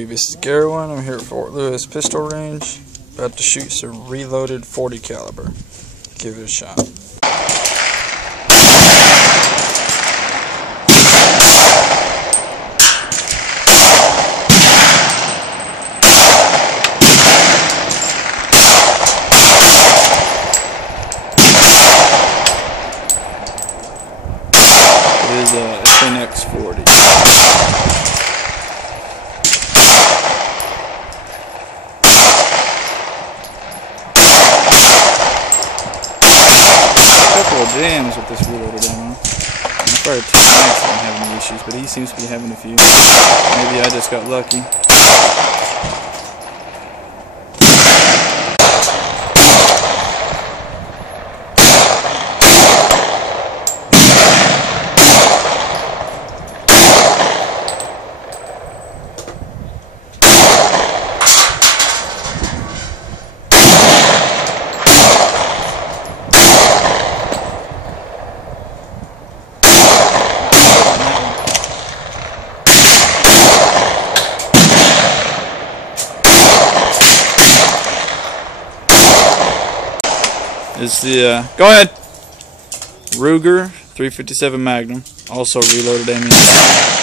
YouTube, this is Garwin. I'm here at Fort Lewis Pistol Range, about to shoot some reloaded .40 caliber. Give it a shot. It is a SNX-40. Couple of jams with this reloaded ammo. I fired 2 mags and I'm having any issues, but he seems to be having a few. Maybe I just got lucky. It's the, go ahead, Ruger 357 Magnum, also reloaded ammunition.